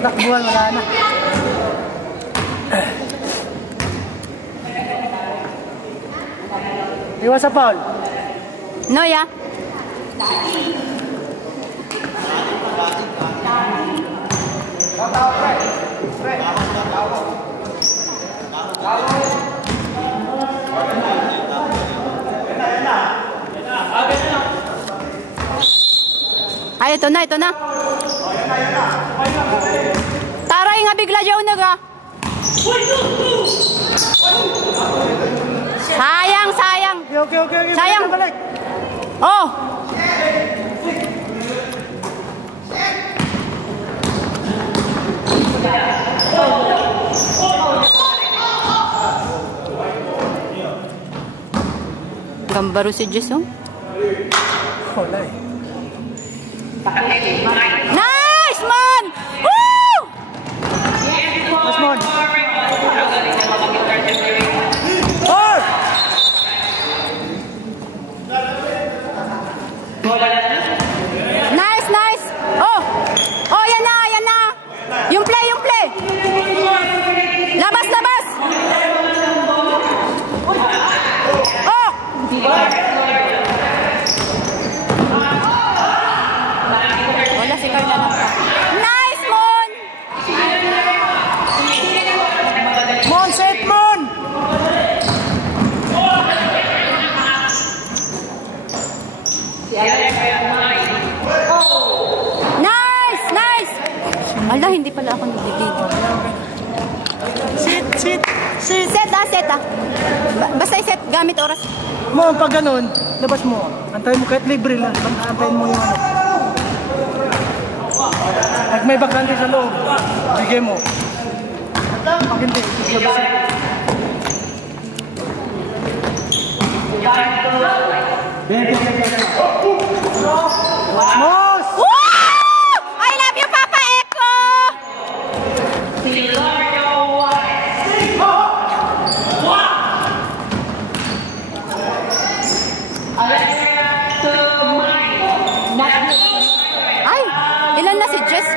sa takbuhan, wala na. Iwas sa foul. Noya. Ay, ito na, ito na. Taray nga bigla dyan na. Sayang, sayang. Okay. Sayang. Oh. Gambaro si Jess, oh. Wala eh. Nice, man! Woo! Nice, man! Oh! Nice, nice! Oh! Oh, yan na, yan na! Yung play, yung play! Labas, labas! Oh! Wala si Carla lang. Nice, Mon! Mon, set, Mon! Nice, nice! Ala, hindi pala ako nagigig. Sit! Set ah. Basta i-set, gamit oras. Mon, pag ganun, labas mo. Antayin mo kahit libre lang. Antayin mo yung ano. Pag may bakante sa loob, bigay mo. Pag hindi, labas mo. Mos! Woo! I love you, Papa Echo! Ay, ilan na si Jess?